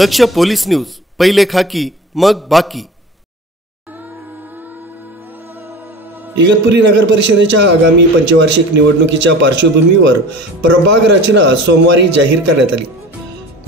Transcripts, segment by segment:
दक्ष police news, पहिले खाकी मग बाकी। इगतपुरी नगर परिषदेच्या आगामी पंचवार्षिक निवडणुकीच्या पार्श्वभूमीवर प्रभाग रचना सोमवारी जाहीर करण्यात आली।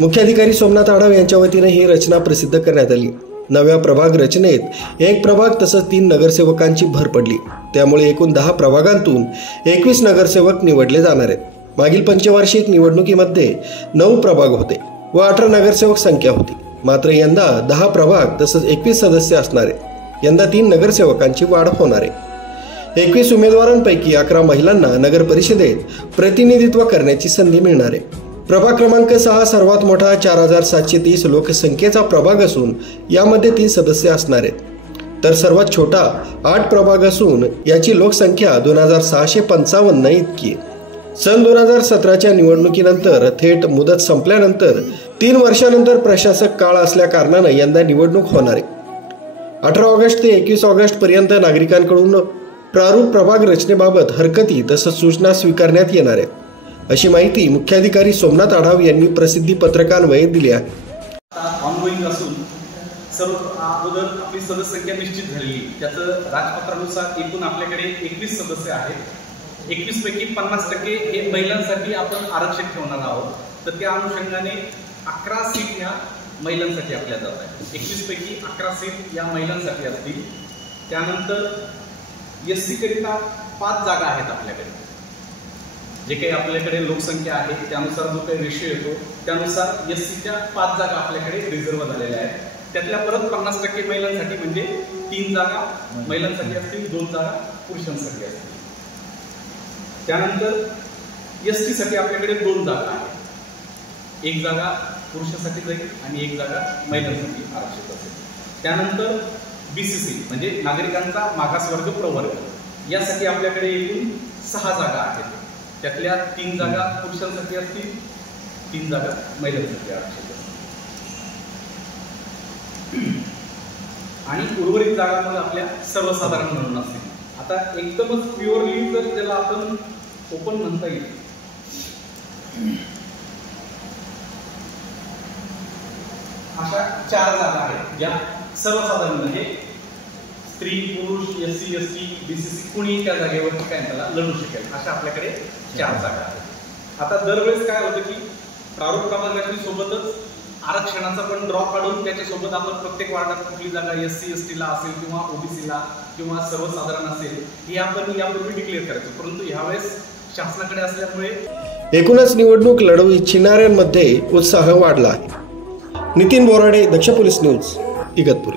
मुख्याधिकारी सोमनाथ आढाव यांच्या वतीने ही रचना प्रसिद्ध करण्यात आली। नव्या प्रभाग रचनेत एक प्रभाग तसंच 3 नगरसेवकांची भर पडली। त्यामुळे एकूण 10 प्रभागांतून 21 नगरसेवक निवडले जाणार आहेत। मागील पंचवार्षिक निवडणुकीमध्ये 9 प्रभाग होते व 18 नगरसेवक संख्या होती। मात्र यंदा 10 प्रभाग तसंच 21 सदस्य असणार आहेत। यंदा 3 नगरसेवकांची वाढ होणार आहे। 21 उमेदवारांपैकी 11 महिलांना नगर परिषदेत प्रतिनिधित्व करण्याची संधी मिळणार आहे। प्रभाग क्रमांक 6 सर्वात मोठा 4730 लोकसंख्येचा प्रभाग असून यामध्ये 3 सदस्य असणार आहेत। तर सर्वात छोटा 8 प्रभाग असून याची लोकसंख्या 2655 इतकी आहे। सन 2017च्या निवडणुकीनंतर थेट मुदत संपल्यानंतर 3 वर्षानंतर प्रशासक काळ असल्या कारणाने यंदा निवडणूक होणार आहे। 18 ऑगस्ट ते 21 ऑगस्ट पर्यंत नागरिकांकडून प्रारूप प्रभाग रचनेबाबत हरकती तसंच सूचना स्वीकारण्यात येणार आहेत, अशी माहिती मुख्याधिकारी सोमनाथ आढाव यांनी प्रसिद्धी पत्रकान्वये दिली आहे। ऑनगोईंग असून सर्व अगोदर आपली सदस्य संख्या निश्चित झाली। त्याचं राजपत्रानुसार एकूण आपल्याकडे 21 सदस्य आहेत। 21 पैकी 50% हे महिलांसाठी आपण आरक्षित ठेवणार आहोत। तर त्या अनुषंगाने 11 सीट ह्या महिलांसाठी आपल्या जात आहेत। 21 पैकी 11 सीट या महिलांसाठी असतील। त्यानंतर एससी करिता 5 जागा आहेत आपल्याकडे। जे काही आपल्याकडे लोकसंख्या आहे त्यानुसार जो काही रेशिओ येतो त्यानुसार एससीच्या 5 जागा आपल्याकडे रिझर्व्ह झालेल्या आहेत। त्यातल्या परत 50% महिलांसाठी म्हणजे 3 जागा महिलांसाठी असतील, 2 जागा पुरुषांसाठी असतील। त्यानंतर एसटी साठी आपल्याकडे 2 जागा आहेत। 1 जागा पुरुषांसाठी जाईल आणि 1 जागा महिलांसाठी आरक्षित असेल। त्यानंतर बीसीसी म्हणजे नागरिकांचा मागासवर्ग प्रवर्ग यासाठी आपल्याकडे एकूण 6 जागा आहेत। त्यातल्या 3 जागा पुरुषांसाठी असतील, 3 जागा महिलांसाठी आरक्षित असतील आणि उर्वरित जागा मग आपल्या सर्वसाधारण म्हणून असतील। आता एकदमच प्युअरली जर त्याला आपण ओपन म्हणता येईल अशा 4 जागा आहेत ज्या सर्वसाधारण म्हणजे स्त्री पुरुष एससी एसटी बीसीसी कुणी त्या जागेवरती काय त्याला लढू शकेल अशा आपल्याकडे 4 जागा आहेत। आता दरवेळेस काय होतं की प्रारूप प्रभागाची सोबतच आरक्षणाचा पण ड्रॉ काढून त्याच्यासोबत आपण प्रत्येक वार्डात कुठली जागा एससी एसटीला असेल किंवा ओबीसीला किंवा सर्वसाधारण असेल ही आपण यापूर्वी डिक्लेअर करायचो, परंतु यावेळेस शासनाकडे असल्यामुळे एकूणच निवडणूक लढवू इच्छिणाऱ्यांमध्ये उत्साह वाढला आहे। नितीन बोराडे, दक्ष पोलीस न्यूज, इगतपुरी।